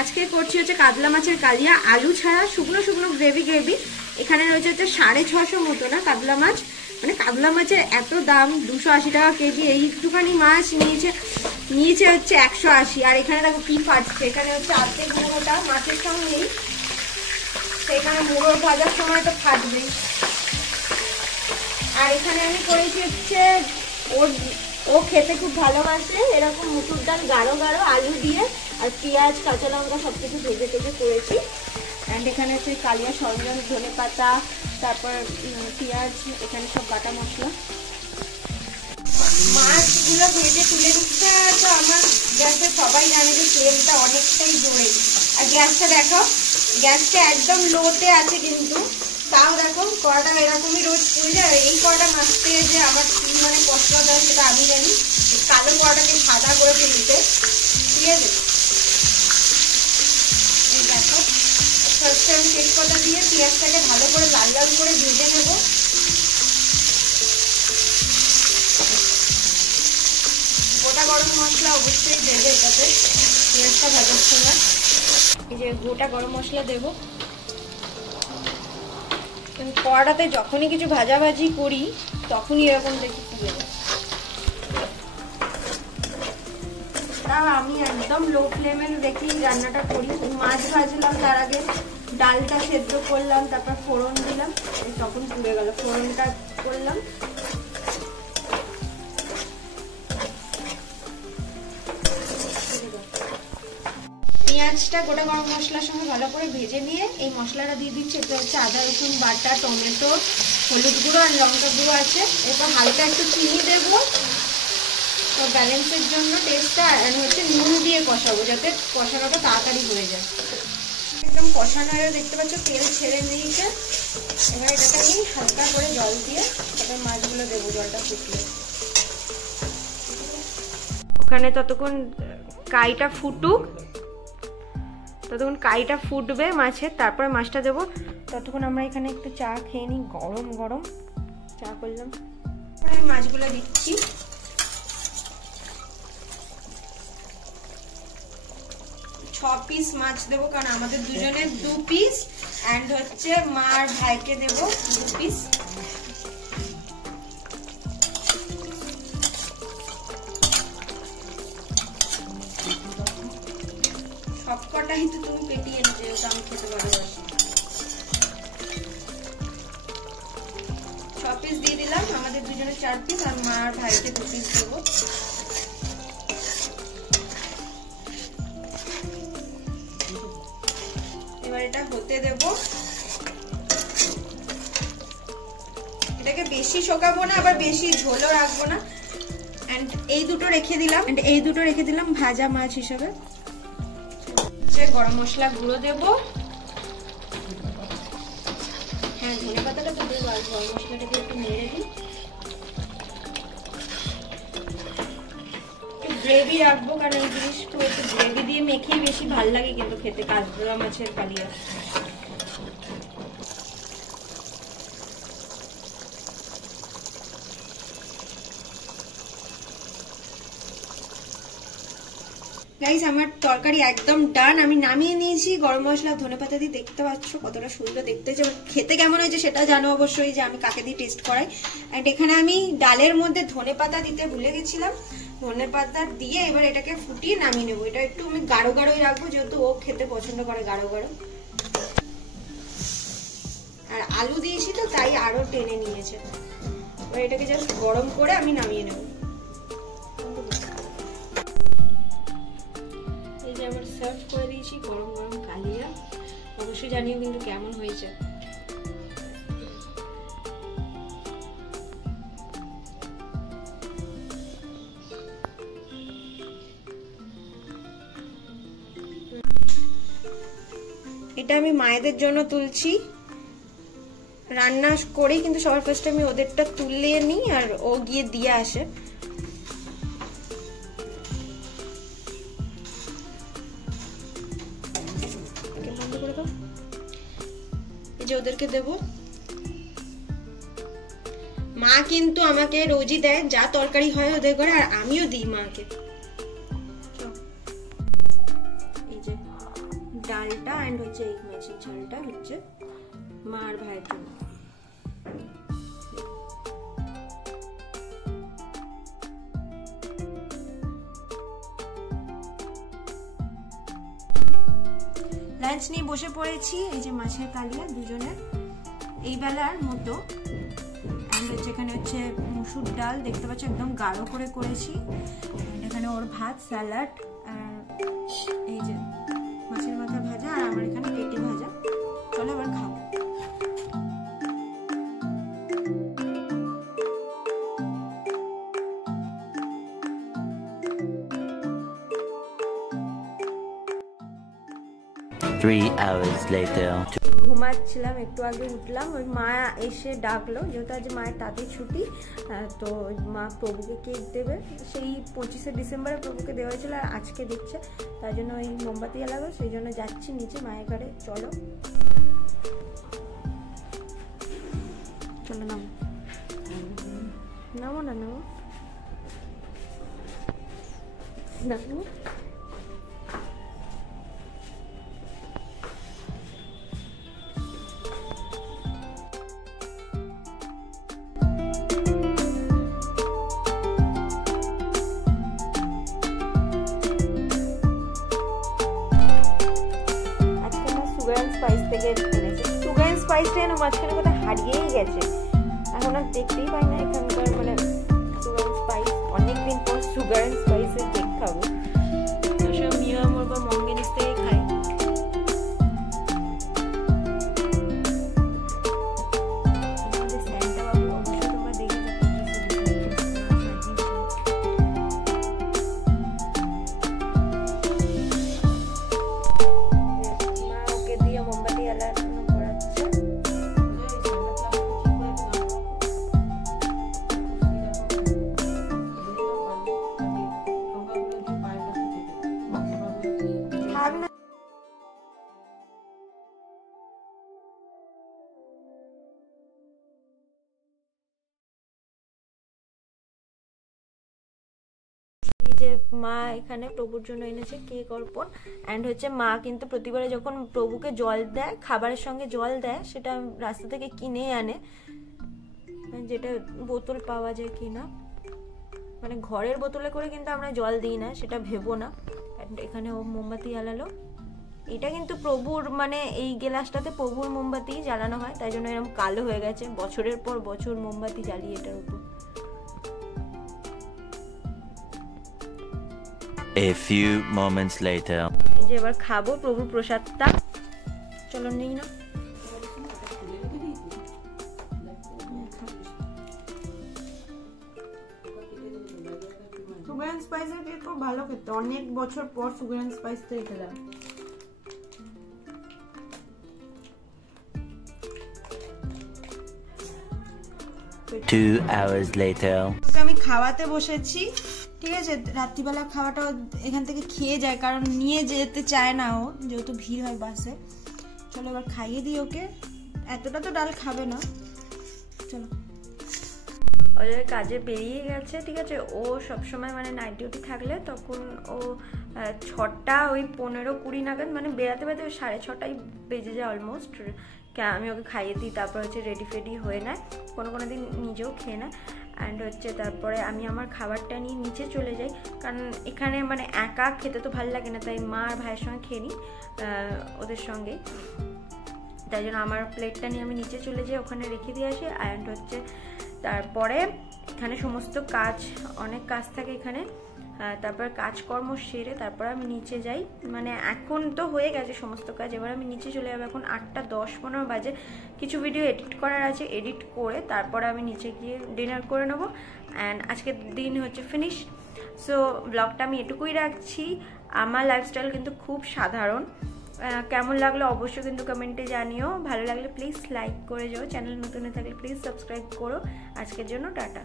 আজকে করছি হচ্ছে কাতলা মাছের কালিয়া, আলু ছাড়া শুকনো শুকনো গ্রেভি। এখানে রয়েছে হচ্ছে 650 মতো না কাতলা মাছ, মানে কাতলা মাছের এত দাম 280 টাকা কেজি। এইটুখানি মাছ নিয়েছে হচ্ছে 180। আর এখানে দেখো কি ফাটছে, এখানে হচ্ছে আর্ধেক মুড়োটা মাছের সঙ্গে নেই, সেখানে মুড়ো ভাজার সময় তো ফাটবেই। আর এখানে আমি করেছি হচ্ছে ও খেতে খুব ভালোবাসে এরকম মুসুর ডাল গাঢ় গাঢ় আলু দিয়ে, আর পেঁয়াজ কাঁচা লঙ্কা সবকিছু ভেজে টেজে করেছি। অ্যান্ড এখানে হচ্ছে কালিয়া সরঞ্জাম, ধনে পাতা, তারপর পেঁয়াজ, এখানে সব বাটা মশলা। মাছগুলো ভেজে তুলে দিচ্ছে। তো আমার গ্যাসে সবাই জানে যে তেলটা অনেকটাই জোরে, আর গ্যাসটা দেখো, গ্যাসটা একদম লোতে আছে, কিন্তু তাও দেখো কড়াটা এরকমই রোজ পুড়ে যায়। এই কড়াটা মাছতে যে আমার মানে কষ্ট হয় সেটা আমি জানি। কালো কড়াটাকে সাদা করে ফেলতে, ঠিক আছে। এই দেখো ফার্স্টে আমি তেজপাতা দিয়ে পেঁয়াজটাকে ভালো করে লাল লাল করে ভেজে নেব। গোটা গরম মশলা অবশ্যই দেবে এটাতে পেঁয়াজটা ভাজার সময়। এই যে গোটা গরম মশলা দেবো। কড়াতে যখনই কিছু ভাজাভাজি করি তখনই এরকম দেখি পুড়ে যায়। তাও আমি একদম লো ফ্লেমে রেখে রান্নাটা করি। মাছ ভাজলাম, তার আগে ডালটা সেদ্ধ করলাম, তারপর ফোড়ন দিলাম, তখন পুড়ে গেল। ফোড়নটা করলাম, পেঁয়াজটা গোটা গরম মশলার সঙ্গে ভালো করে ভেজে নিয়ে এই মশলাটা দিয়ে দিচ্ছি। এটা হচ্ছে আদা রসুন বাটা, টমেটো, হলুদ গুঁড়ো আর লঙ্কা গুঁড়ো আছে। এরপর হালকা একটু চিনি দেবো তো ব্যালেন্সের জন্য টেস্টটা, আর হচ্ছে নুন দিয়ে কষাবো যাতে কষানোটা তাড়াতাড়ি হয়ে যায়। একদম কষানো হয়ে দেখতে পাচ্ছ তেল ছেড়ে দিয়েছে। এবার এটাকে আমি হালকা করে জল দিয়ে তারপর মাছগুলো দেবো জলটা ফুটলে। ওখানে ততক্ষণ কাইটা ফুটুক, ততক্ষণ কাইটা ফুটবে মাছের, তারপরে মাছটা দেবো। ততক্ষণ আমরা এখানে একটু চা খেয়ে নিই, গরম গরম চা করলাম। মাছগুলো দিচ্ছি, ছ পিস মাছ দেবো, কারণ আমাদের দুজনের 2 পিস, অ্যান্ড হচ্ছে মা আর ভাইকে দেবো 2 পিস। সবকটাই তো তুমি পেটিয়ে নিতে, যেহেতু আমি খেতে ভালোবাসি। 6 পিস দিয়ে দিলাম, আমাদের দুজনের 4 পিস, আর মা আর ভাইকে 2 পিস দেবো। এবার এটা হতে দেবো। এটাকে বেশি শোকাবো না, আবার বেশি ঝোলও রাখবো না। এন্ড এই দুটো রেখে দিলাম ভাজা মাছ হিসেবে। গরম মশলা গুঁড়ো দেবো, হ্যাঁ ধনে পাতাটা তো দেবো, আর গরম মশলাটাকে একটু নেড়ে দিই। গ্রেভি রাখবো, কারণ এই জিনিসটা একটু গ্রেভি দিয়ে মেখেই বেশি ভাল লাগে কিন্তু খেতে কাতলা মাছের কালিয়া। গাইস আমার তরকারি একদম ডান, আমি নামিয়ে নিয়েছি। গরম মশলা ধনেপাতা দিয়ে দেখতে পাচ্ছ কতটা সুন্দর দেখতে হয়েছে। খেতে কেমন হয়েছে সেটা জানো অবশ্যই, যে আমি কাকে দিয়ে টেস্ট করাই। এন্ড এখানে আমি ডালের মধ্যে ধনেপাতা দিতে ভুলে গেছিলাম, ধনেপাতা দিয়ে এবার এটাকে ফুটিয়ে নামিয়ে নেবো। এটা একটু আমি গাঢ় গাঢ়ই রাখবো, যেহেতু ও খেতে পছন্দ করে গাঢ় গাঢ়। আর আলু দিয়েছি তো তাই আরো টেনে নিয়েছে। এবার এটাকে জাস্ট গরম করে আমি নামিয়ে নেবো। আমার সার্ভ করে দিয়েছি গরম গরম কালিয়া। অবশ্যই জানিও কিন্তু কেমন হয়েছে। এটা আমি মায়েদের জন্য তুলছি, রান্না করেই কিন্তু সবার ফার্স্টে আমি ওদেরটা তুলে নিই, আর ও গিয়ে দিয়ে আসে। ওদেরকে দেব। মা কিন্তু আমাকে রোজই দেয়, যা তরকারি হয় ওদের ঘরে, আর আমিও দিই মাকে। এই যে ডালটা এন্ড হচ্ছে এই মাছের ঝালটা হচ্ছে মা আর ভাইয়ের জন্য। লাঞ্চ নিয়ে বসে পড়েছি। এই যে মাছের কালিয়া দুজনের এই বেলার মতো। এন্ড হচ্ছে এখানে হচ্ছে মুসুর ডাল দেখতে পাচ্ছ একদম গাঢ় করে করেছি। এখানে ওর ভাত, স্যালাড, আর এই যে মাছের মাথা ভাজা, আর আমার এখানে পেটি ভাজা। চলো এবার খাবো। ঘুমাচ্ছিলাম, একটু আগে উঠলাম। ওই মা এসে ডাকলো, যেহেতু আজ মায়ের তাঁতের ছুটি, তো মা প্রভুকে কেক দেবে। সেই 25শে ডিসেম্বরে প্রভুকে দেওয়া হয়েছিল, আর আজকে দিচ্ছে। তার জন্য ওই মোমবাতি জ্বালাবো, সেই জন্য যাচ্ছি নিচে মায়ের ঘরে। চলো চলো নামো নামো না নামো নামো। সুগার এন্ড স্পাইসটা যেন মাঝখানে কোথায় হারিয়েই গেছে, এখন আর দেখতেই পাই না এখানকার। মানে সুগার এন্ড স্পাইস, অনেকদিন পর সুগার এন্ড স্পাইসের কেক খাবো। সব মিয়া মোর বা মঙ্গেনিস থেকে খাই। যে মা এখানে প্রভুর জন্য এনেছে কেক অর্পণ। অ্যান্ড হচ্ছে মা কিন্তু প্রতিবারে যখন প্রভুকে জল দেয়, খাবারের সঙ্গে জল দেয়, সেটা রাস্তা থেকে কিনে আনে, যেটা বোতল পাওয়া যায় কিনা, মানে ঘরের বোতলে করে কিন্তু আমরা জল দিই না, সেটা ভেবো না। অ্যান্ড এখানে ও মোমবাতি জ্বালালো। এটা কিন্তু প্রভুর, মানে এই গ্লাসটাতে প্রভুর মোমবাতি জ্বালানো হয়, তাই জন্য এরকম কালো হয়ে গেছে। বছরের পর বছর মোমবাতি জ্বালিয়ে এটার উপর। A few moments later. এই যে এবার খাবো প্রভুর প্রসাদটা। চলো নিই না। সুগার এন্ড স্পাইসের কেক খুব ভালো খেতে, অনেক বছর পর সুগার এন্ড স্পাইস থেকে খেলাম। 2 hours later. আমি খাওয়াতে বসেছি, ঠিক আছে। রাত্রিবেলা খাওয়াটা এখান থেকে খেয়ে যায়, কারণ নিয়ে যেতে চায় না ও, যেহেতু ভিড় হয় বাসে। চলো এবার খাইয়ে দিই ওকে, এতটা তো ডাল খাবে না। চলো, ও কাজে বেরিয়ে গেছে, ঠিক আছে। ও সবসময় মানে নাইট ডিউটি থাকলে তখন ও 6টা ওই 15-20 নাগাদ, মানে বেরাতে বেরাতে 6:30 বেজে যায় অলমোস্ট। আমি ওকে খাইয়ে দিই, তারপর হচ্ছে রেডি ফেডি হয়ে নেয়, কোনো দিন নিজেও খেয়ে নেয়। অ্যান্ড হচ্ছে তারপরে আমি আমার খাবারটা নিয়ে নিচে চলে যাই, কারণ এখানে মানে একা খেতে তো ভালো লাগে না, তাই মা আর ভাইয়ের সঙ্গে খেয়ে নিই ওদের সঙ্গেই। তাই জন্য আমার প্লেটটা নিয়ে আমি নিচে চলে যাই, ওখানে রেখে দিয়ে আসি। অ্যান্ড হচ্ছে তারপরে এখানে সমস্ত কাজ, অনেক কাজ থাকে এখানে, তারপর কাজকর্ম সেরে তারপর আমি নিচে যাই। মানে এখন তো হয়ে গেছে সমস্ত কাজ, এবার আমি নিচে চলে যাবো। এখন 8:10-15 বাজে। কিছু ভিডিও এডিট করার আছে, এডিট করে তারপরে আমি নিচে গিয়ে ডিনার করে নেবো। অ্যান্ড আজকের দিন হচ্ছে ফিনিশ। সো ব্লগটা আমি এটুকুই রাখছি। আমার লাইফস্টাইল কিন্তু খুব সাধারণ। কেমন লাগলো অবশ্যই কিন্তু কমেন্টে জানিও। ভালো লাগলে প্লিজ লাইক করে যাও, চ্যানেল নতুন থাকলে প্লিজ সাবস্ক্রাইব করো। আজকের জন্য টাটা।